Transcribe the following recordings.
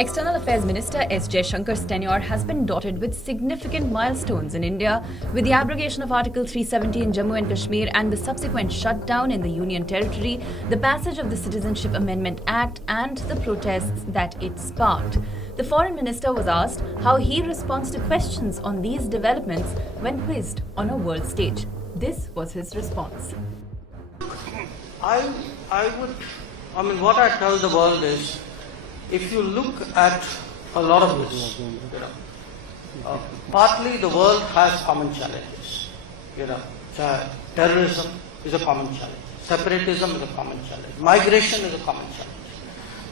External Affairs Minister S Jaishankar's tenure has been dotted with significant milestones in India, with the abrogation of Article 370 in Jammu and Kashmir and the subsequent shutdown in the Union Territory, the passage of the Citizenship Amendment Act and the protests that it sparked. The Foreign Minister was asked how he responds to questions on these developments when quizzed on a world stage. This was his response. What I tell the world is, if you look at a lot of this, partly the world has common challenges. Terrorism is a common challenge. Separatism is a common challenge. Migration is a common challenge.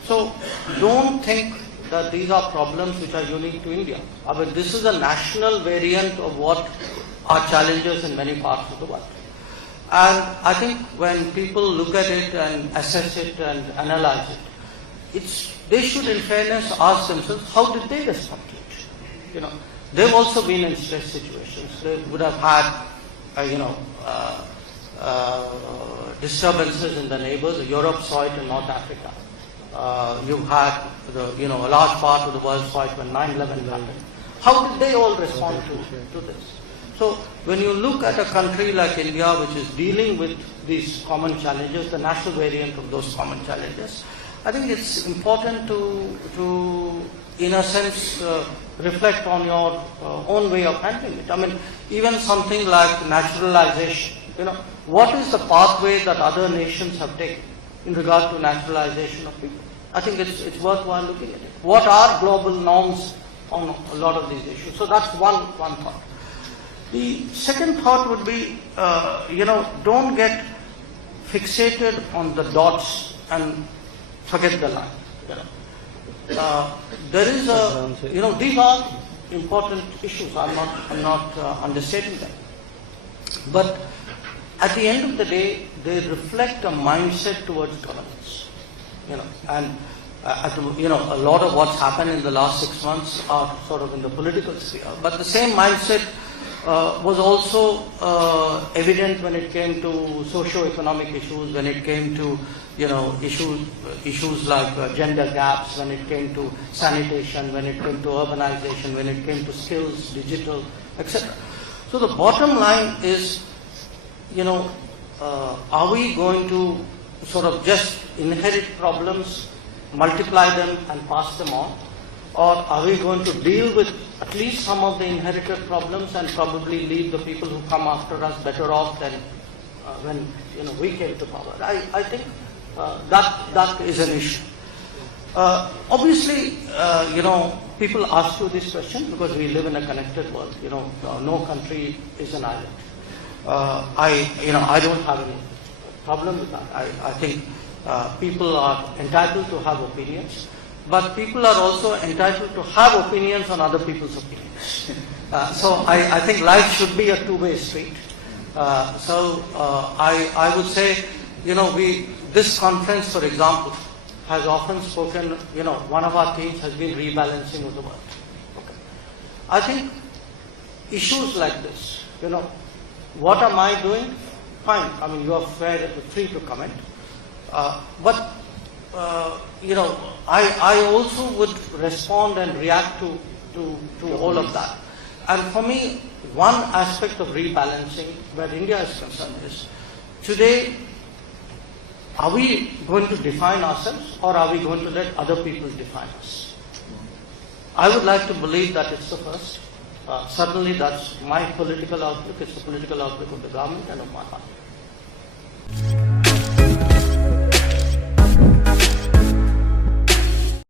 So don't think that these are problems which are unique to India. This is a national variant of what are challenges in many parts of the world. And I think when people look at it and assess it and analyze it, they should in fairness ask themselves, how did they respond to it? They've also been in stress situations. They would have had, disturbances in the neighbors. Europe saw it in North Africa. You've had a large part of the world saw it when 9/11 happened. How did they all respond to this? So when you look at a country like India, which is dealing with these common challenges, the national variant of those common challenges, I think it's important to in a sense, reflect on your own way of handling it. Even something like naturalization. What is the pathway that other nations have taken in regard to naturalization of people? I think it's worthwhile looking at it. What are global norms on a lot of these issues? So that's one thought. The second thought would be, don't get fixated on the dots and forget the line. There is these are important issues. I'm not understating them. But at the end of the day, they reflect a mindset towards governance. A lot of what's happened in the last 6 months are sort of in the political sphere. But the same mindset was also evident when it came to socio-economic issues, when it came to issues like gender gaps, when it came to sanitation, when it came to urbanization, when it came to skills, digital, etc. So the bottom line is, are we going to sort of just inherit problems, multiply them and pass them on? Or are we going to deal with at least some of the inherited problems and probably leave the people who come after us better off than when we came to power? I think that is an issue. Obviously, people ask you this question because we live in a connected world. No country is an island. I don't have any problem with that. I think people are entitled to have opinions. But people are also entitled to have opinions on other people's opinions. So I think life should be a two-way street. I would say, this conference, for example, has often spoken, one of our themes has been rebalancing of the world. Okay. I think issues like this, what am I doing? Fine, you are free to comment. But I also would respond and react to all of that. And for me, one aspect of rebalancing where India is concerned is, today, are we going to define ourselves or are we going to let other people define us? I would like to believe that it's the first. Certainly that's my political outlook. It's the political outlook of the government and of my party.